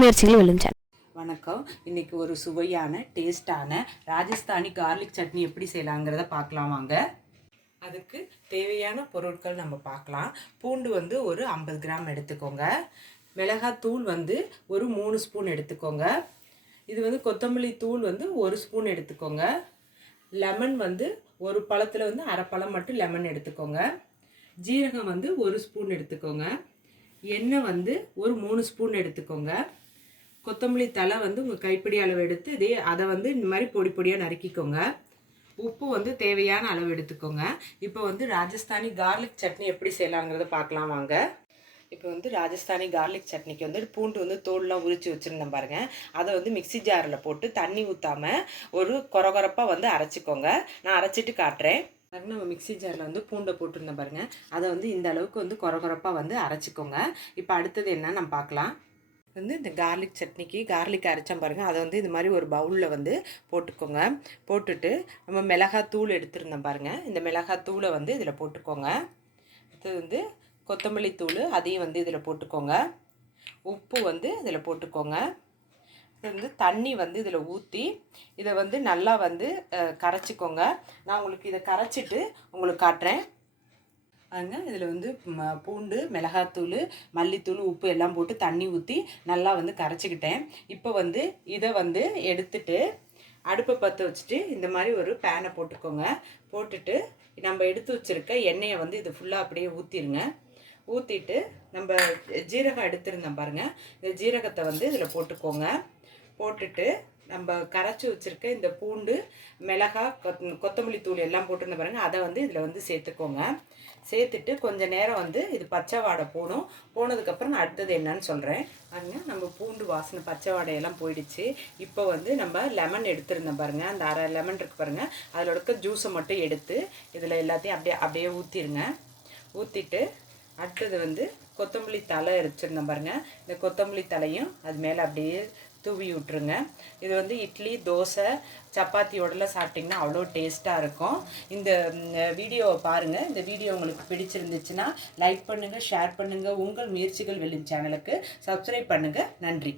முயற்சிகள் விழுந்தன வணக்கம். இன்னைக்கு ஒரு சுவையான டேஸ்டான ராஜஸ்தானி கார்லிக் சட்னி எப்படி செய்யலாங்கிறத பார்க்கலாம் வாங்க. அதுக்கு தேவையான பொருட்கள் நம்ம பார்க்கலாம். பூண்டு வந்து ஒரு ஐம்பது கிராம் எடுத்துக்கோங்க. மிளகாய் தூள் வந்து ஒரு மூணு ஸ்பூன் எடுத்துக்கோங்க. இது வந்து கொத்தமல்லி தூள் வந்து ஒரு ஸ்பூன் எடுத்துக்கோங்க. லெமன் வந்து ஒரு பழத்தில் வந்து அரை பழம் மட்டும் லெமன் எடுத்துக்கோங்க. ஜீரகம் வந்து ஒரு ஸ்பூன் எடுத்துக்கோங்க. எண்ணெய் வந்து ஒரு மூணு ஸ்பூன் எடுத்துக்கோங்க. கொத்தமல்லி தலை வந்து உங்கள் கைப்பிடி அளவு எடுத்து இதே அதை வந்து இந்த மாதிரி பொடி பொடியாக நறுக்கிக்கோங்க. உப்பு வந்து தேவையான அளவு எடுத்துக்கோங்க. இப்போ வந்து ராஜஸ்தானி கார்லிக் சட்னி எப்படி செய்யலாங்கிறத பார்க்கலாம் வாங்க. இப்போ வந்து ராஜஸ்தானி கார்லிக் சட்னிக்கு வந்து பூண்டு வந்து தோல்லாம் உரிச்சு வச்சுருந்தேன் பாருங்கள் அதை வந்து மிக்ஸி ஜாரில் போட்டு தண்ணி ஊற்றாமல் ஒரு கொரகொரப்பாக வந்து அரைச்சிக்கோங்க. நான் அரைச்சிட்டு காட்டுறேன். பாருங்க நம்ம மிக்ஸி ஜாரில் வந்து பூண்டை போட்டிருந்தேன் பாருங்கள் அதை வந்து இந்த அளவுக்கு வந்து கொரகொரப்பாக வந்து அரைச்சிக்கோங்க. இப்போ அடுத்தது என்னன்னு நம்ம பார்க்கலாம். வந்து இந்த கார்லிக் சட்னிக்கு கார்லிக் அரைச்சோம் பாருங்கள் அதை வந்து இது மாதிரி ஒரு பவுலில் வந்து போட்டுக்கோங்க. போட்டுட்டு நம்ம மிளகாய் தூள் எடுத்துருந்தோம் பாருங்கள் இந்த மிளகாய் தூளை வந்து இதில் போட்டுக்கோங்க. அது வந்து கொத்தமல்லி தூள் அதையும் வந்து இதில் போட்டுக்கோங்க. உப்பு வந்து இதில் போட்டுக்கோங்க. இது வந்து தண்ணி வந்து இதில் ஊற்றி இதை வந்து நல்லா வந்து கரைச்சிக்கோங்க. நான் உங்களுக்கு இதை கரைச்சிட்டு உங்களுக்கு காட்டுறேன். அங்க இதில் வந்து ம- பூண்டு மிளகாத்தூள் மல்லித்தூள் உப்பு எல்லாம் போட்டு தண்ணி ஊற்றி நல்லா வந்து கரைச்சிக்கிட்டேன். இப்போ வந்து இதை வந்து எடுத்துட்டு அடுப்பை பற்ற வச்சுட்டு இந்த மாதிரி ஒரு பேனை போட்டுக்கோங்க. போட்டுட்டு நம்ம எடுத்து வச்சிருக்க எண்ணெயை வந்து இது ஃபுல்லாக அப்படியே ஊற்றிடுங்க ஊற்றிட்டு நம்ம ஜீரகம் எடுத்திருந்தோம் பாருங்கள் இந்த ஜீரகத்தை வந்து இதில் போட்டுக்கோங்க. போட்டுட்டு நம்ம கரைச்சி வச்சுருக்க இந்த பூண்டு மிளகாய் கொத் கொத்தமல்லி தூள் எல்லாம் போட்டிருந்த பாருங்க அதை வந்து இதில் வந்து சேர்த்துக்கோங்க. சேர்த்துட்டு கொஞ்ச நேரம் வந்து இது பச்சை வாடை போகணும் போனதுக்கப்புறம் நான் அடுத்தது என்னன்னு சொல்கிறேன் பாருங்க நம்ம பூண்டு வாசனை பச்சை வாடையெல்லாம் போயிடுச்சு. இப்போ வந்து நம்ம லெமன் எடுத்திருந்தோம் பாருங்க அந்த அரை லெமன் இருக்கு பாருங்க அதில் இருக்க ஜூஸை மட்டும் எடுத்து இதில் எல்லாத்தையும் அப்படியே அப்படியே ஊற்றிடுங்க ஊற்றிட்டு அடுத்தது வந்து கொத்தமல்லி தலை எரிச்சிருந்தேன் பாருங்க இந்த கொத்தமல்லி தலையும் அது மேலே அப்படியே தூவி விட்ருங்க இது வந்து இட்லி தோசை சப்பாத்தியோடலாம் சாப்பிட்டிங்கன்னா அவ்வளோ டேஸ்ட்டாக இருக்கும். இந்த வீடியோவை பாருங்கள் இந்த வீடியோ உங்களுக்கு பிடிச்சிருந்துச்சுன்னா லைக் பண்ணுங்கள் ஷேர் பண்ணுங்கள் உங்கள் முயற்சிகள் வெல்லும் சேனலுக்கு சப்ஸ்கிரைப் பண்ணுங்கள் நன்றி.